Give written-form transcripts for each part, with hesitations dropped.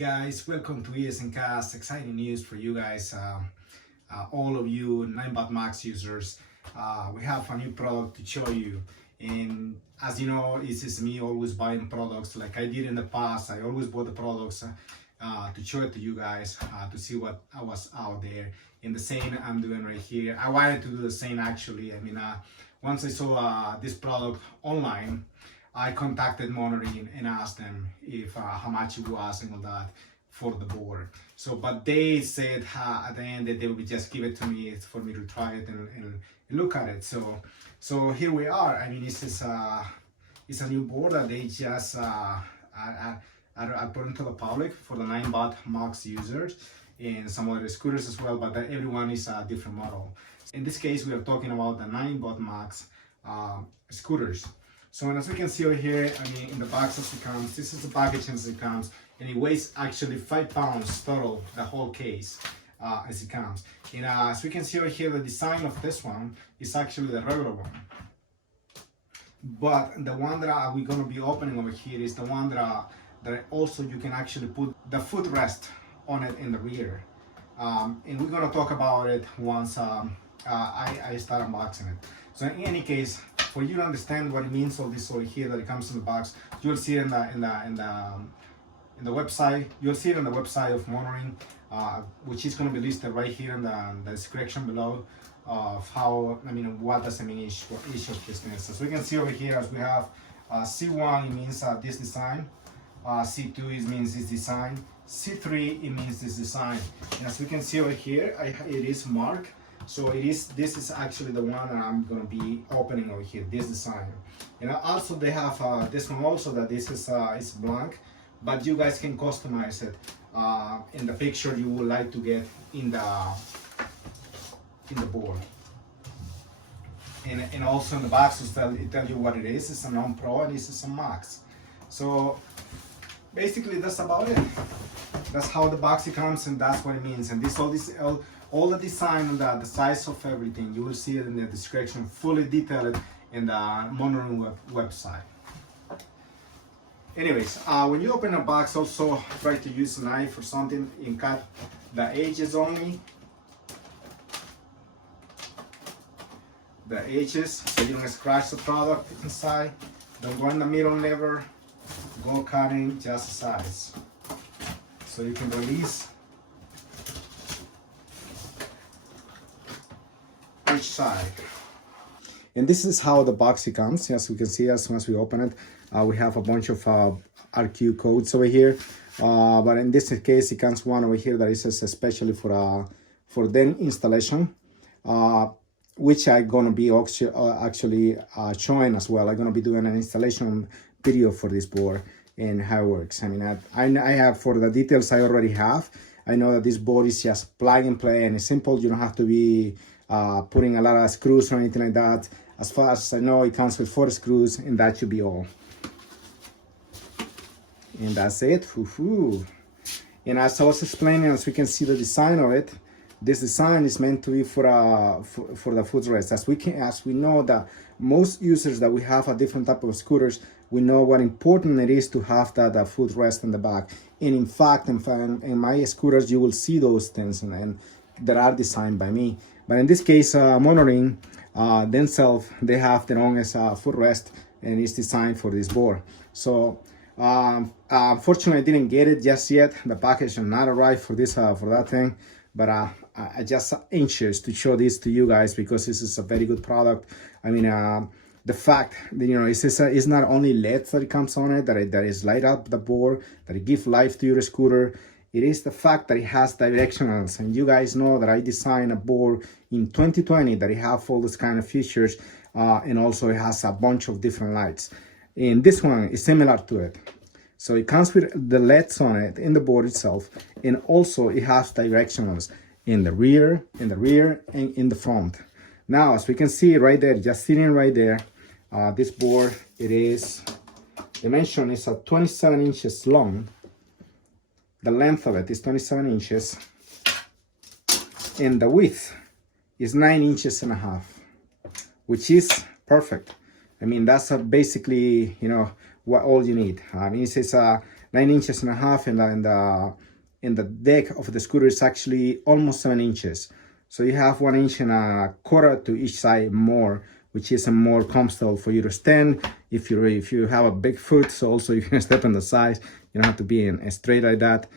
guys, welcome to Esnkaz. Exciting news for you guys, all of you Ninebot Max users. We have a new product to show you, and as you know, this is me always buying products like I did in the past. I always bought the products to show it to you guys, to see what was out there. And the same I'm doing right here. I wanted to do the same actually. I mean, once I saw this product online, I contacted Monorim and asked them if how much it was and all that for the board. So, but they said at the end that they would just give it to me for me to try it and look at it. So here we are. I mean, it's a new board that they just I put into the public for the Ninebot Max users and some other scooters as well. But everyone is a different model. In this case, we are talking about the Ninebot Max scooters. So as we can see over here, I mean, in the box as it comes, this is the package as it comes, and it weighs actually 5 pounds total, the whole case, as it comes. And as we can see over here, the design of this one is actually the regular one. But the one that we're going to be opening over here is the one that also you can actually put the footrest on it in the rear. And we're going to talk about it once I start unboxing it. So in any case, for you to understand what it means, all this over here that it comes in the box, you'll see it in the website. You'll see it on the website of Monorim, which is going to be listed right here in the description below of how, I mean, what does it mean each of these things. So we can see over here, as we have C1, it means this design. C2 it means this design. C3 it means this design. And as we can see over here, it is marked. So this is actually the one that I'm going to be opening over here, this design. And also they have this one also, that this is blank, but you guys can customize it in the picture you would like to get in the board. And also in the box it tell you what it is. It's a non-pro and this is a max. So basically that's about it. That's how the box it comes, and that's what it means. And all the design and the size of everything, you will see it in the description, fully detailed in the Monorim website. Anyways, when you open a box, also try to use a knife or something and cut the edges only. The edges, so you don't scratch the product inside. Don't go in the middle never. Go cutting just the size. So you can release each side. And this is how the box it comes. As we can see, as soon as we open it, we have a bunch of RQ codes over here. But in this case, it comes one over here that is especially for then installation, which I'm gonna be actually showing as well. I'm gonna be doing an installation video for this board and how it works. I mean, I have, for the details I already have, I know that this board is just plug and play and it's simple. You don't have to be putting a lot of screws or anything like that. As far as I know, it comes with 4 screws and that should be all. And that's it. And as I was explaining, as we can see the design of it, this design is meant to be for the footrest. As we know that most users that we have a different type of scooters, we know what important it is to have that footrest in the back. And in fact, in my scooters, you will see those things and that are designed by me. But in this case, Monorim themselves, they have their own footrest, and it's designed for this board. So unfortunately, I didn't get it just yet. The package has not arrived for this for that thing. But I just anxious to show this to you guys because this is a very good product. I mean, the fact that, you know, it's not only LEDs that it comes on it, that is light up the board, that it gives life to your scooter. It is the fact that it has directionals, and you guys know that I designed a board in 2020 that it have all this kind of features, and also it has a bunch of different lights. And this one is similar to it. So it comes with the LEDs on it in the board itself, and also it has directionals in the rear, and in the front. Now, as we can see right there, just sitting right there, this board, dimension is 27 inches long. The length of it is 27 inches, and the width is 9.5 inches, which is perfect. I mean, that's basically, you know, what all you need. I mean, it's 9.5 inches, and the deck of the scooter is actually almost 7 inches. So you have 1.25 inches to each side more, which is more comfortable for you to stand. If you have a big foot, so also you can step on the sides. You don't have to be in straight like that,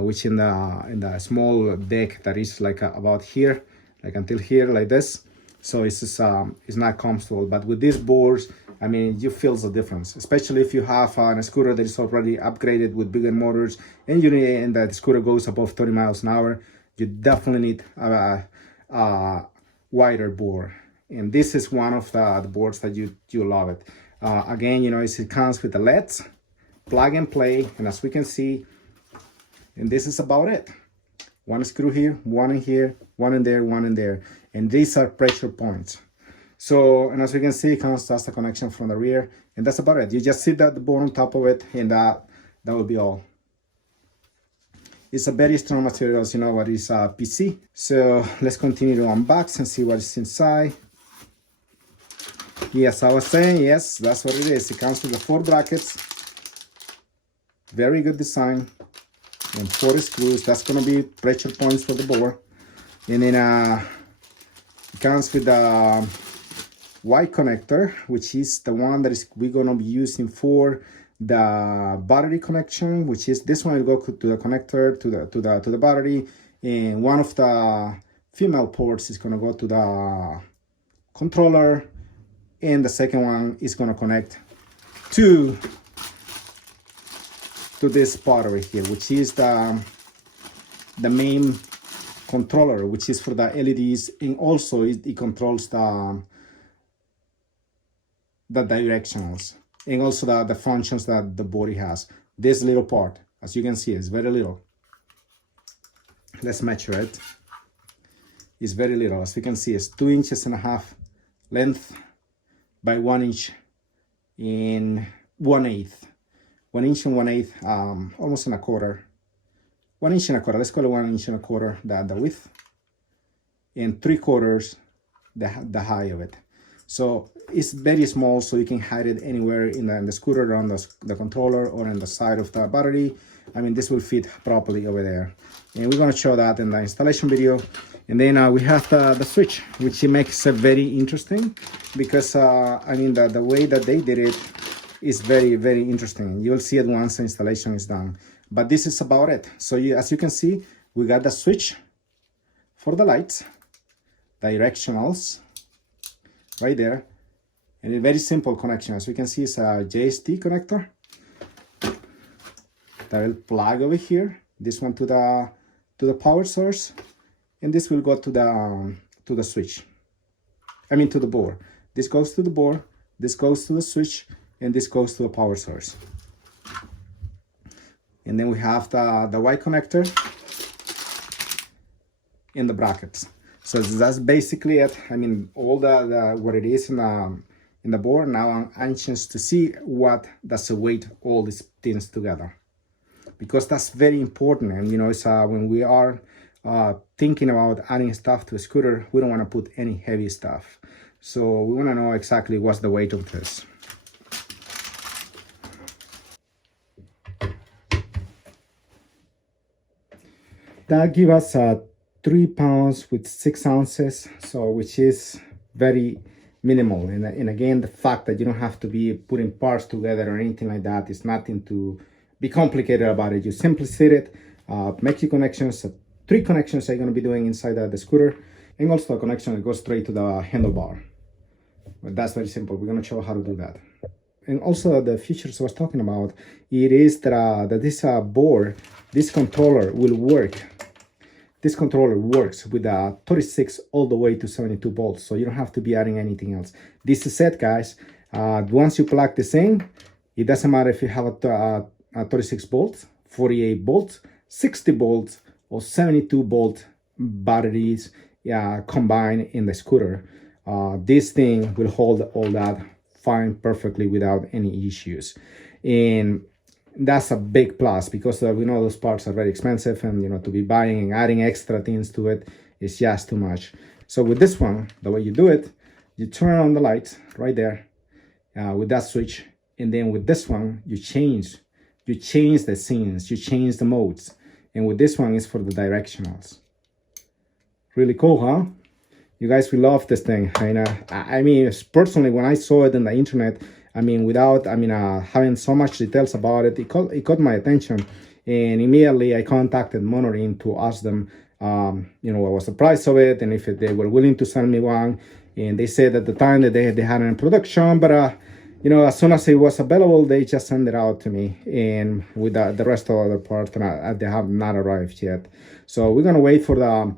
which in the small deck that is like about here, like until here, like this. So it's just, it's not comfortable. But with these boards, I mean, you feel the difference, especially if you have a scooter that is already upgraded with bigger motors, and the scooter goes above 30 miles an hour. You definitely need a wider board, and this is one of the boards that you love it. Again, it comes with the LEDs, plug and play, and as we can see, and this is about it. One screw here, one in here, one in there, one in there, and these are pressure points. So, and as we can see, it comes just a connection from the rear, and that's about it. You just sit that board on top of it, and that will be all. It's a very strong material, what is PC. So let's continue to unbox and see what is inside. Yes, I was saying, yes, that's what it is. It comes with the 4 brackets. Very good design. And 4 screws. That's going to be pressure points for the board. And then it comes with the white connector, which is the one that we're going to be using for the battery connection, which is this one will go to the connector to the battery, and one of the female ports is going to go to the controller, and the second one is going to connect to this part over here, which is the main controller, which is for the LEDs, and also it controls the directionals, and also the functions that the body has. This little part, as you can see, is very little. Let's measure it. It's very little. As you can see, it's 2.5 inches length by 1 inch in 1/8. 1 inch and 1/8, almost in a quarter. 1 inch and a quarter. Let's call it 1 inch and a quarter, the width, and 3/4 the height of it. So it's very small, so you can hide it anywhere in the scooter, on the controller, or on the side of the battery. I mean, this will fit properly over there. And we're going to show that in the installation video. And then we have the switch, which makes it very interesting, because I mean, the way that they did it is very, very interesting. You'll see it once the installation is done. But this is about it. So as you can see, we got the switch for the lights, directionals, right there, and a very simple connection. As we can see, it's a JST connector that will plug over here. This one to the power source, and this will go to the switch. I mean, to the board. This goes to the board, this goes to the switch, and this goes to the power source. And then we have the white connector in the brackets. So that's basically it. I mean, all the what it is in the board. Now I'm anxious to see what does it weight all these things together, because that's very important. And it's when we are thinking about adding stuff to a scooter, we don't want to put any heavy stuff. So we want to know exactly what's the weight of this. That gives us 3 pounds with 6 ounces, so which is very minimal. And again, the fact that you don't have to be putting parts together or anything like that is nothing to be complicated about it. You simply sit it, make your connections. 3 connections that you're going to be doing inside the scooter, and also a connection that goes straight to the handlebar. But that's very simple. We're going to show how to do that. And also the features I was talking about, it is that this board, this controller will work. This controller works with 36 all the way to 72 volts, so you don't have to be adding anything else. This is it, guys. Once you plug this in, it doesn't matter if you have a 36 volts, 48 volts, 60 volts, or 72 volt batteries combined in the scooter. This thing will hold all that fine perfectly without any issues. And that's a big plus, because we know those parts are very expensive, and to be buying and adding extra things to it is just too much. So with this one, the way you do it, you turn on the lights right there with that switch, and then with this one you change you change the scenes, you change the modes. And with this one is for the directionals. Really cool, huh? You guys will love this thing. I mean, personally, when I saw it on the internet, I mean, without, having so much details about it, it caught my attention. And immediately I contacted Monorim to ask them, what was the price of it and if they were willing to send me one. And they said at the time that they had it in production, but as soon as it was available, they just sent it out to me. And with the rest of the parts, they have not arrived yet. So we're gonna wait for the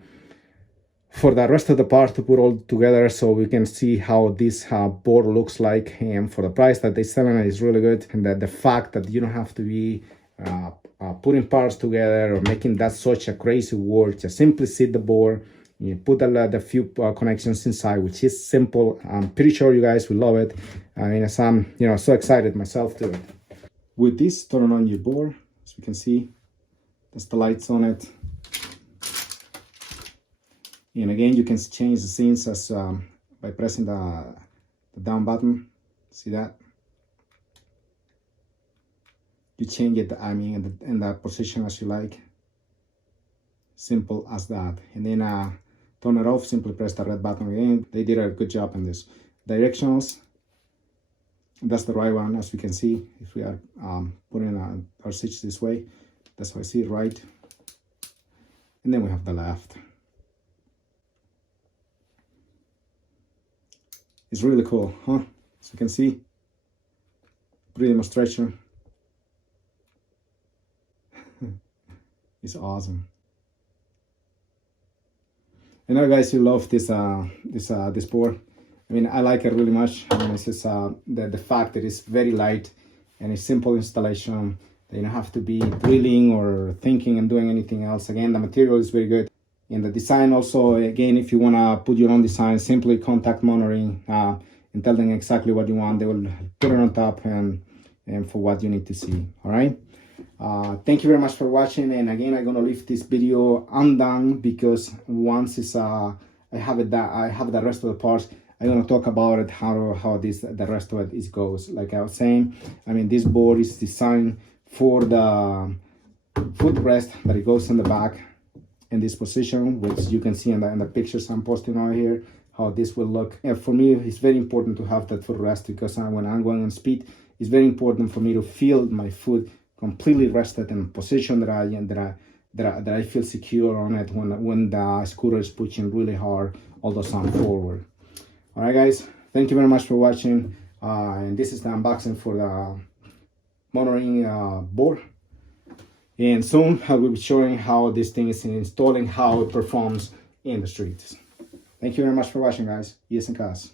rest of the parts to put all together so we can see how this board looks like. And for the price that they selling it is really good. And that the fact that you don't have to be putting parts together or making that such a crazy work, just simply sit the board, you put the few connections inside, which is simple. I'm pretty sure you guys will love it. I'm so excited myself too. With this, turn on your board, as you can see, there's the lights on it. And again, you can change the scenes as by pressing the down button. See that? You change it, in that position as you like. Simple as that. And then turn it off, simply press the red button again. They did a good job on this. Directionals, that's the right one, as we can see. If we are putting our switch this way, that's how I see it, right. And then we have the left. It's really cool, huh? As you can see, pre-demonstration. It's awesome. I know, guys, you love this this board. I like it really much. It's just the fact that it's very light and it's simple installation. You don't have to be drilling or thinking and doing anything else. Again, the material is very good. And the design also, again, if you want to put your own design, simply contact Monorim and tell them exactly what you want. They will put it on top and for what you need to see. All right. Thank you very much for watching. And again, I'm gonna leave this video undone because once I have the rest of the parts, I'm gonna talk about it, how the rest of it goes. Like I was saying, this board is designed for the footrest that it goes in the back in this position, which you can see in the pictures I'm posting out here, how this will look. And for me, it's very important to have that footrest because when I'm going on speed, it's very important for me to feel my foot completely rested in a position that I feel secure on it when the scooter is pushing really hard, although I'm forward. All right, guys, thank you very much for watching. And this is the unboxing for the Monorim board. And soon I will be showing how this thing is installed and how it performs in the streets. Thank you very much for watching, guys. Esnkaz.